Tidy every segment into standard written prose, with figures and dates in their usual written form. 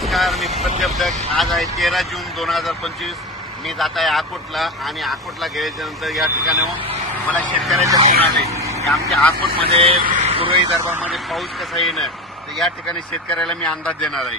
नमस्कार, मी प्रदीप दत्त. आज आहे 13 जून 2025. मी जात आहे अकोटला आणि अकोटला गेल्याच्यानंतर या ठिकाणाहून मला शेतकऱ्याचे फोन आले की आमच्या अकोटमध्ये पूर्व विदर्भामध्ये पाऊस कसा येणार, तर या ठिकाणी शेतकऱ्याला मी अंदाज देणार आहे.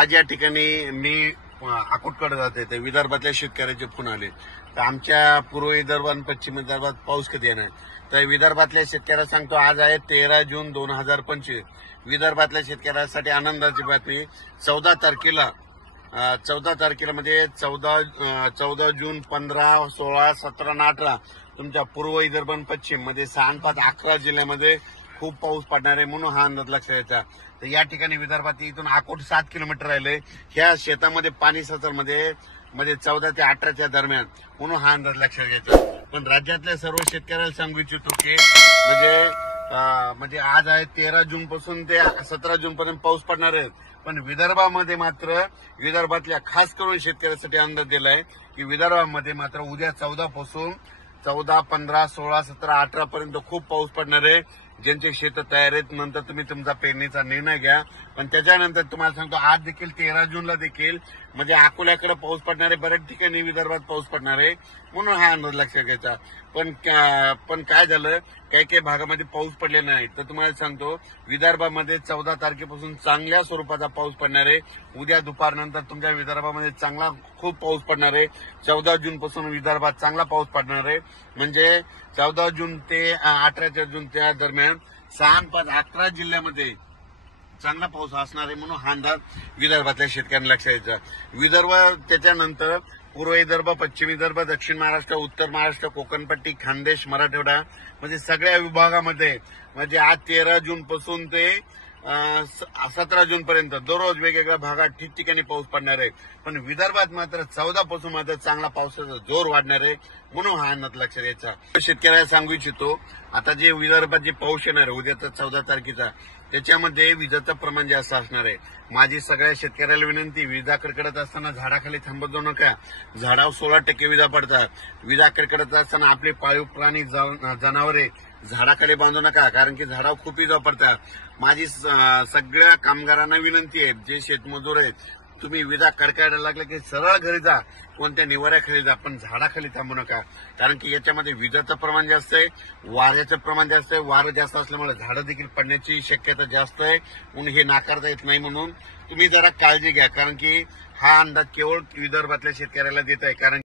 आज या ठिकाणी मी अकोटकडे जाते, ते विदर्भातल्या शेतकऱ्याचे फोन आले तर आमच्या पूर्व विदर्भ आणि पश्चिम विदर्भात पाऊस कधी येणार. तर विदर्भातल्या शेतकऱ्याला सांगतो, आज आहे 13 जून 2025. विदर्भातल्या शेतकऱ्यांसाठी आनंदाची बातमी. 14 तारखेला म्हणजे 14 जून 15, 16, 17 आणि 18 तुमच्या पूर्व विदर्भ आणि पश्चिम मध्ये 6, 5, 11 जिल्ह्यामध्ये खूप पाऊस पडणार आहे, म्हणून हा अंदाज लक्षात यायचा. तर या ठिकाणी विदर्भात इथून अकोट 7 किलोमीटर राहिले. ह्या शेतामध्ये पाणी सचरमध्ये म्हणजे 14 ते 18च्या दरम्यान, म्हणून हा अंदाज लक्षात घ्यायचा. पण राज्यातल्या सर्व शेतकऱ्याला सांगू इच्छितो की म्हणजे आज आहे 13 जून पासून ते 17 जून पर्यंत पाऊस पडणार आहे. पण विदर्भामध्ये मात्र विदर्भातल्या खास करून शेतकऱ्यांसाठी अंदाज दिलाय की विदर्भामध्ये मात्र उद्या 14 पासून 14, 15, 16, 17, 18 पर्यंत खूप पाऊस पडणार आहे. ज्यांचे शेत तयार आहेत, नंतर तुम्ही तुमचा पेरणीचा निर्णय घ्या. पण त्याच्यानंतर तुम्हाला सांगतो, आज देखील 13 जूनला देखील म्हणजे अकोल्याकडे पाऊस पडणार आहे, बऱ्याच ठिकाणी विदर्भात पाऊस पडणार आहे, म्हणून हा अंदाज लक्षात घ्यायचा. पण काय झालं, काही भागामध्ये पाऊस पडलेला नाही. तर तुम्हाला सांगतो, विदर्भामध्ये 14 तारखेपासून चांगल्या स्वरूपाचा पाऊस पडणार आहे. उद्या दुपारनंतर तुमच्या विदर्भामध्ये चांगला खूप पाऊस पडणार आहे. 14 जून पासून विदर्भात चांगला पाऊस पडणार आहे. म्हणजे 14 जून ते 18 जूनच्या दरम्यान 6, 5, 11 जिल्ह्यामध्ये चांगला पाऊस असणार आहे, म्हणून हा अंदाज विदर्भातल्या शेतकऱ्यांना लक्षात यायचा. विदर्भ त्याच्यानंतर पूर्व विदर्भ, पश्चिम विदर्भ, दक्षिण महाराष्ट्र, उत्तर महाराष्ट्र, कोकणपट्टी, खानदेश, मराठवाडा म्हणजे सगळ्या विभागामध्ये म्हणजे आज 13 जून पासून ते 17 जून पर्यंत दररोज वेगवेगळ्या भागात ठिकठिकाणी पाऊस पडणार आहे. पण विदर्भात मात्र 14 पासून मात्र चांगला पावसाचा जोर वाढणार आहे, म्हणून हा अंदाज लक्षात घ्यायचा. शेतकऱ्याला सांगू इच्छितो, आता जे विदर्भात जे पाऊस येणार आहे उद्याचा 14 तारखेचा, त्याच्यामध्ये विजेचं प्रमाण जास्त असणार आहे. माझी सगळ्या शेतकऱ्याला विनंती, विजा कडकडत असताना झाडाखाली थांबत जाऊ नका. झाडावर 16% विजा पडतात. विजा कडकडत असताना आपले पाळीव प्राणी जनावरे झाडाखाली बांधू नका, कारण की झाडावर खूप विजा पडतात. माझी सगळ्या कामगारांना विनंती आहे, जे शेतमजूर आहेत, तुम्ही विजा कडकायला लागले की सरळ घरी जा, कोणत्या निवाऱ्याखाली जा, पण झाडाखाली थांबू नका. कारण की याच्यामध्ये विजेचं प्रमाण जास्त आहे, वाऱ्याचं प्रमाण जास्त आहे. वारं जास्त असल्यामुळे झाडं देखील पडण्याची शक्यता जास्त आहे, म्हणून हे नाकारता येत नाही. म्हणून तुम्ही जरा काळजी घ्या, कारण की हा अंदाज केवळ विदर्भातल्या शेतकऱ्याला देत आहे. कारण